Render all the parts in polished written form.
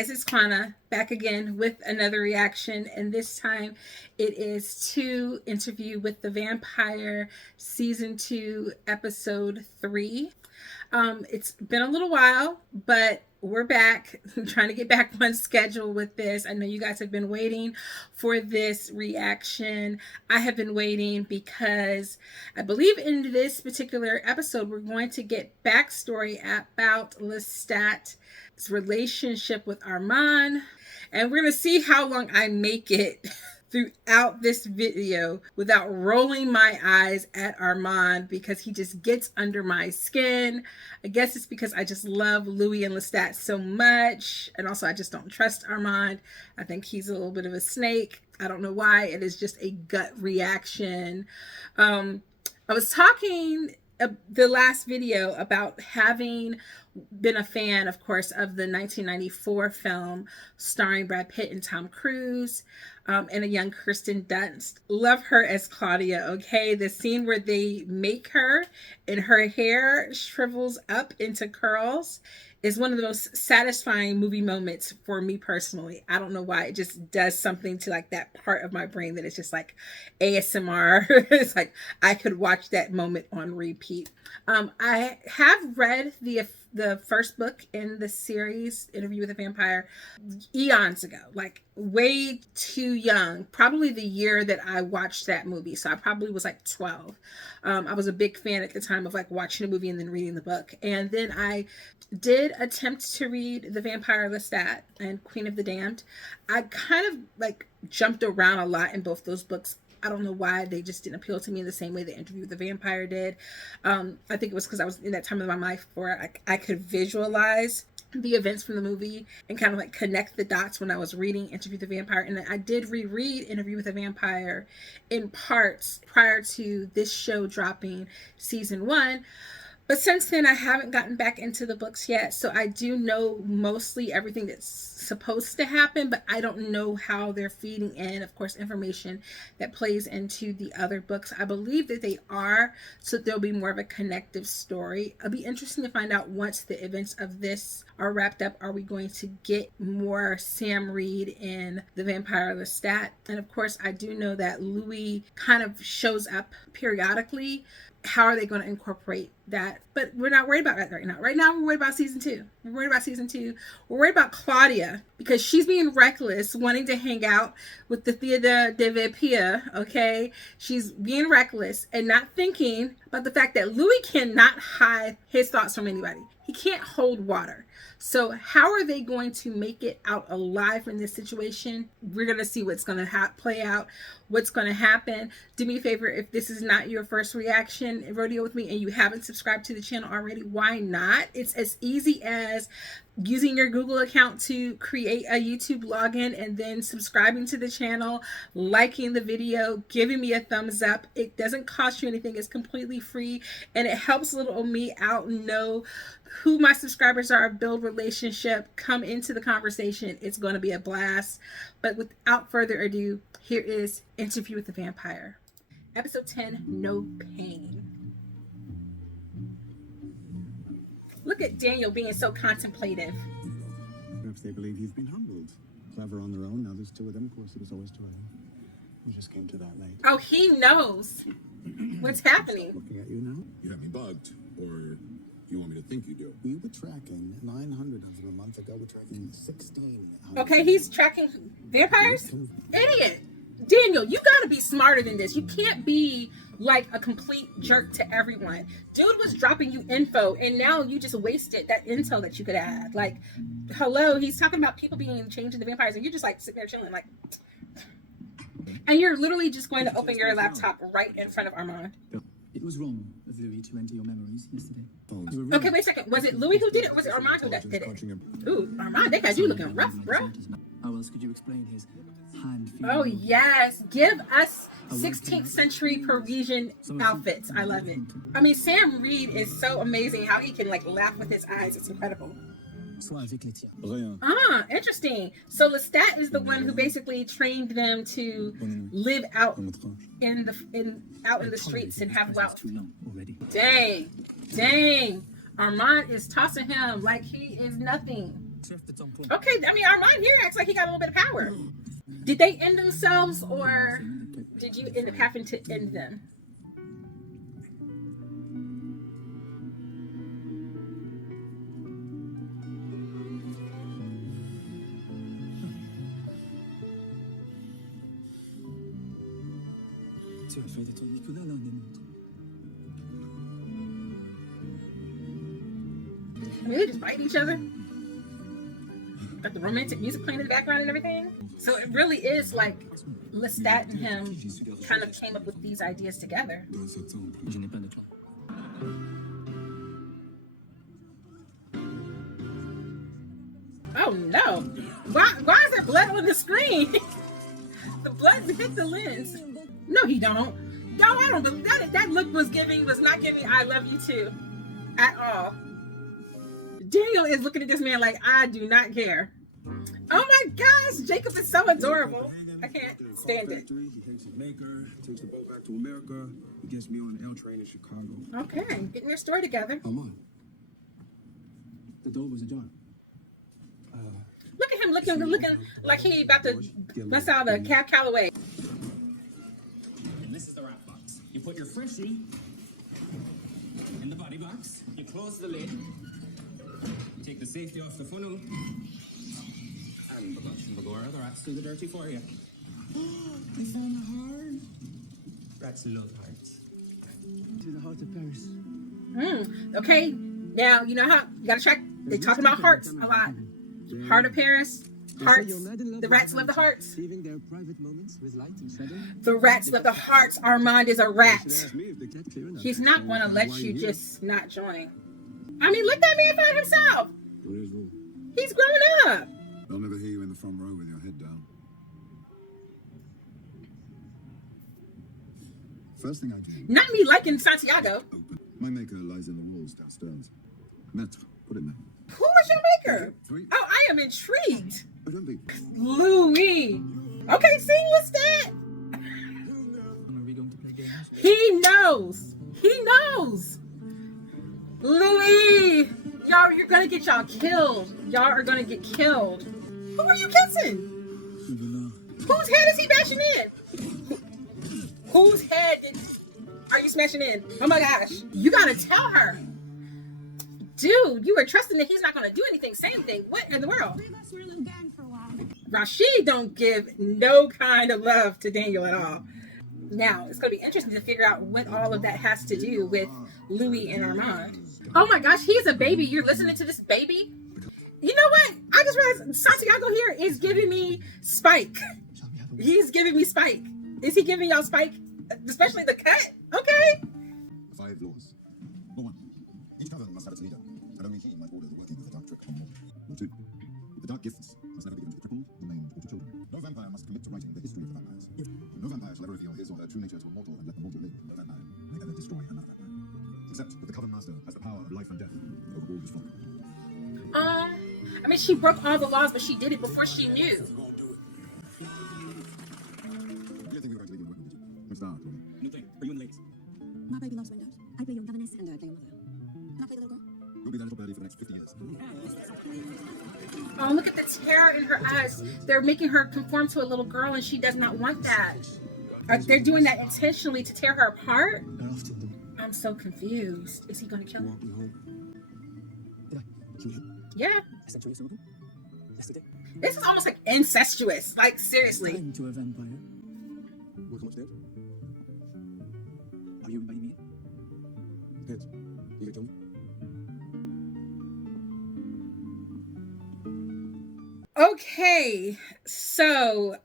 guys, it's Quana back again with another reaction, and this time it is to Interview with the Vampire Season 2 Episode 3. It's been a little while, but we're back. I'm trying to get back on schedule with this. I know you guys have been waiting for this reaction. I have been waiting because I believe in this particular episode we're going to get backstory about Lestat's relationship with Armand, and we're going to see how long I make it throughout this video without rolling my eyes at Armand, because he just gets under my skin. I guess it's because I just love Louis and Lestat so much, and also I just don't trust Armand. I think he's a little bit of a snake. I don't know why. It is just a gut reaction. I was talking the last video about having been a fan, of course, of the 1994 film starring Brad Pitt and Tom Cruise, and a young Kirsten Dunst. Love her as Claudia, okay? The scene where they make her and her hair shrivels up into curls is one of the most satisfying movie moments for me personally. I don't know why. It just does something to like that part of my brain that it's just like ASMR. It's like I could watch that moment on repeat. I have read the first book in the series, Interview with a Vampire, eons ago, like way too young, probably the year that I watched that movie. So I probably was like 12. I was a big fan at the time of like watching a movie and then reading the book. And then I did attempt to read The Vampire Lestat and Queen of the Damned. I kind of like jumped around a lot in both those books. I don't know why. They just didn't appeal to me in the same way the Interview with the Vampire did. I think it was because I was in that time of my life where I could visualize the events from the movie and kind of like connect the dots when I was reading Interview with the Vampire. And I did reread Interview with the Vampire in parts prior to this show dropping season 1. But since then, I haven't gotten back into the books yet. So I do know mostly everything that's supposed to happen, but I don't know how they're feeding in, of course, information that plays into the other books. I believe that they are, so there'll be more of a connective story. It'll be interesting to find out once the events of this are wrapped up. Are we going to get more Sam Reed in The Vampire Lestat? And of course, I do know that Louis kind of shows up periodically. How are they going to incorporate that? But we're not worried about that right now. Right now, we're worried about season 2. We're worried about season 2. We're worried about Claudia because she's being reckless, wanting to hang out with the Theater de Vampire, okay? She's being reckless and not thinking about the fact that Louis cannot hide his thoughts from anybody. He can't hold water. So how are they going to make it out alive in this situation? We're going to see what's going to play out, what's going to happen. Do me a favor, if this is not your first reaction rodeo with me and you haven't subscribed to the channel already, why not? It's as easy as using your Google account to create a YouTube login and then subscribing to the channel, liking the video, giving me a thumbs up. It doesn't cost you anything. It's completely free, and it helps little old me out know who my subscribers are, build relationship, come into the conversation. It's going to be a blast. But without further ado, here is Interview with the Vampire. Episode 10, No Pain. Look at Daniel being so contemplative. Perhaps they believe you've been humbled. Clever on their own. Now there's 2 of them. Of course, it was always 2 of them. You just came to that late. Oh, he knows what's happening. Looking at you now. You have me bugged, or you want me to think you do? We were tracking 900 of them a month ago. We're tracking 16. Okay, he's tracking vampires? Idiot. Daniel, you gotta be smarter than this. You can't be like a complete jerk to everyone. Dude was dropping you info, and now you just wasted that intel that you could add. Like, hello, he's talking about people being changed into vampires, and you're just like sitting there chilling, like, and you're literally just going to open your laptop right in front of Armand. It was wrong of Louis to enter your memories yesterday. Okay, wait a second. Was it Louis who did it, or was it Armand who did it? Ooh, Armand, they got you looking rough, bro. How else could you explain his hand? Oh yes, give us 16th century Parisian outfits. I love it. I mean, Sam Reed is so amazing how he can like laugh with his eyes. It's incredible. Ah, interesting. So Lestat is the one who basically trained them to live out in the streets and have wealth. Dang. Armand is tossing him like he is nothing. Okay, I mean, Armand here acts like he got a little bit of power. Did they end themselves, or did you end up having to end them? Tu as fait de ton Nicolas l'un des nôtres. I mean, they just fight each other. Got the romantic music playing in the background and everything. So it really is like Lestat and him kind of came up with these ideas together. Je n'ai pas de plan. Oh no! Why is there blood on the screen? The blood hit the lens. No, he don't. No, I don't believe that. That look was not giving I love you too at all. Daniel is looking at this man like, I do not care. Oh my gosh, Jacob is so adorable. I can't stand it. He takes his maker, takes the boat back to America. He gets me on the L train in Chicago. Okay, getting their story together. Armand. The door was ajar. Look at him looking like he about to mess out the Cab Calloway. And this is the wrap box. You put your freshie in the body box. You close the lid. You take the safety off the funnel. And the rats do the dirty for you. I found a heart. Rats love hearts. To the heart of Paris. Okay, now you know how you gotta check. They talk about hearts a lot. Heart of Paris, hearts. The rats love the hearts. Saving their private moments with light and shadow. The rats love the hearts. Armand is a rat. Ask me if they get clear enough. He's not gonna let you just not join. I mean, let that man find himself. What is wrong? He's growing up. They'll never hear you in the front row with your head down. First thing I do, Not me liking Santiago. Open. My maker lies in the walls downstairs. Maître, put it in there. Who is your maker? Oh, I am intrigued. Oh, don't be. Louis. Okay, sing Lestat. Are we going to play games? He knows. He knows. Louis. Y'all, you're gonna get y'all killed. Y'all are gonna get killed. Who are you kissing? Whose head is he bashing in? Whose head are you smashing in? Oh my gosh. You gotta tell her. Dude, you were trusting that he's not gonna do anything. Same thing. What in the world? Rashid don't give no kind of love to Daniel at all. Now, it's gonna be interesting to figure out what all of that has to do with Louis and Armand. Oh my gosh, he's a baby. You're listening to this baby? You know what? I just realized Santiago here is giving me Spike. He's giving me Spike. Is he giving y'all Spike? Especially the cut? Okay. 5 laws. Number 1. Each coven must have its leader, and only he might order the working of the dark trick on mortal. Number 2. The dark gifts must never be given to the crippled, the maimed, or to children. No vampire must commit to writing the history of the vampires. No vampire shall ever reveal his or her true nature to a mortal and let the mortal live. No vampire may ever destroy another vampire. Except that the coven master has the power of life and death over all his flock. I mean, she broke all the laws, but she did it before she knew. You don't think we were going to leave you working, did you? Let's start, Claudia. No thing. Are you in the ladies? My baby loves windows. I play young governess and play your mother. Can I play the little girl? You'll be that little birdie for the next 50 years. Oh, look at the terror in her eyes. They're making her conform to a little girl, and she does not want that. They're doing that intentionally to tear her apart? I'm so confused. Is he going to kill her? Yeah. Yesterday. This is almost like incestuous. Like, seriously. Lying to a vampire. Welcome upstairs. Are you inviting me? Heads. You can tell me. Okay, so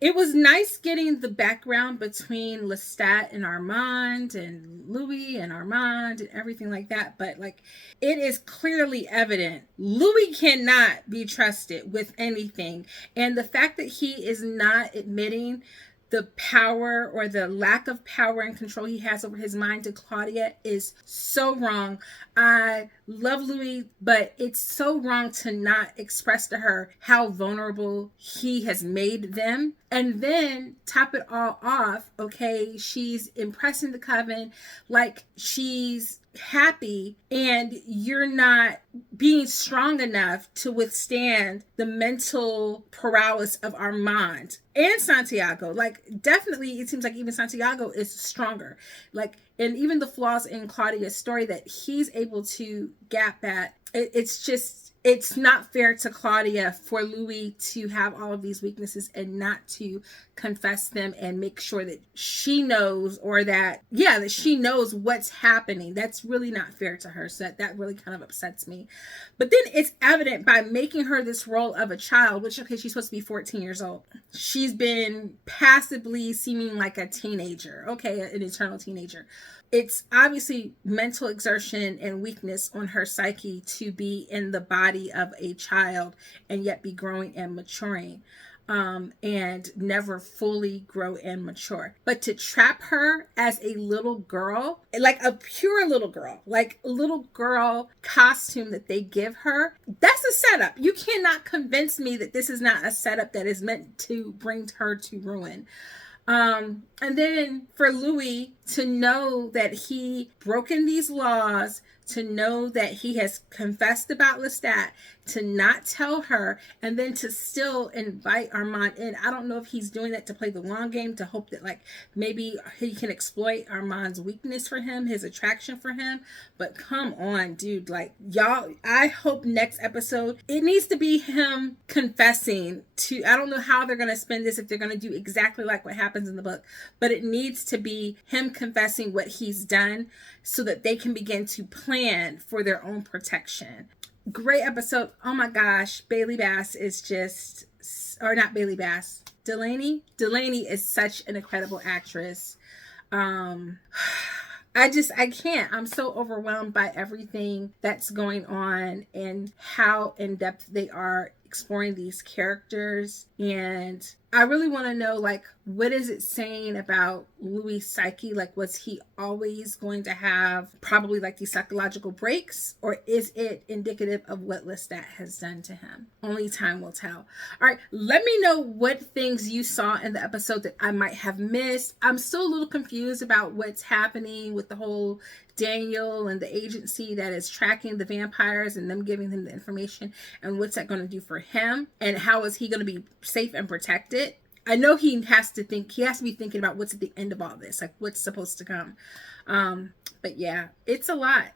it was nice getting the background between Lestat and Armand and Louis and Armand and everything like that, but like it is clearly evident Louis cannot be trusted with anything, and the fact that he is not admitting the power or the lack of power and control he has over his mind to Claudia is so wrong. I love Louis, but it's so wrong to not express to her how vulnerable he has made them. And then top it all off, okay, she's impressing the coven like she's happy and you're not being strong enough to withstand the mental paralysis of Armand and Santiago. Like, definitely, it seems like even Santiago is stronger. Like, and even the flaws in Claudia's story that he's able to gap at, it's just, it's not fair to Claudia for Louis to have all of these weaknesses and not to confess them and make sure that she knows, or that, yeah, that she knows what's happening. That's really not fair to her. So that really kind of upsets me. But then it's evident by making her this role of a child, which, okay, she's supposed to be 14 years old. She's been passively seeming like a teenager, okay, an eternal teenager. It's obviously mental exertion and weakness on her psyche to be in the body of a child and yet be growing and maturing, and never fully grow and mature. But to trap her as a little girl, like a pure little girl, like little girl costume that they give her, that's a setup. You cannot convince me that this is not a setup that is meant to bring her to ruin. And then for Louis to know that he broken these laws, to know that he has confessed about Lestat, to not tell her, and then to still invite Armand in. I don't know if he's doing that to play the long game, to hope that like maybe he can exploit Armand's weakness for him, his attraction for him. But come on, dude, like, y'all, I hope next episode, it needs to be him confessing to, I don't know how they're going to spin this, if they're going to do exactly like what happens in the book, but it needs to be him confessing what he's done so that they can begin to plan for their own protection. Great episode. Oh my gosh. Bailey Bass is just, or not Bailey Bass, Delaney is such an incredible actress. I can't. I'm so overwhelmed by everything that's going on and how in depth they are exploring these characters. And I really want to know, like, what is it saying about Louis' psyche? Like, was he always going to have probably like these psychological breaks, or is it indicative of what Lestat has done to him? Only time will tell. All right, let me know what things you saw in the episode that I might have missed. I'm still a little confused about what's happening with the whole Daniel and the agency that is tracking the vampires and them giving him the information, and what's that going to do for him, and how is he going to be safe and protected? I know he has to be thinking about what's at the end of all this, like what's supposed to come. But yeah, it's a lot.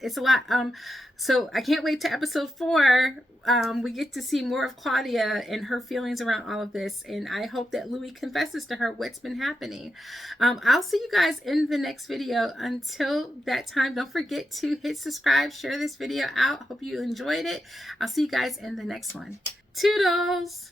So I can't wait to episode 4. We get to see more of Claudia and her feelings around all of this. And I hope that Louis confesses to her what's been happening. I'll see you guys in the next video. Until that time, don't forget to hit subscribe, share this video out. Hope you enjoyed it. I'll see you guys in the next one. Toodles!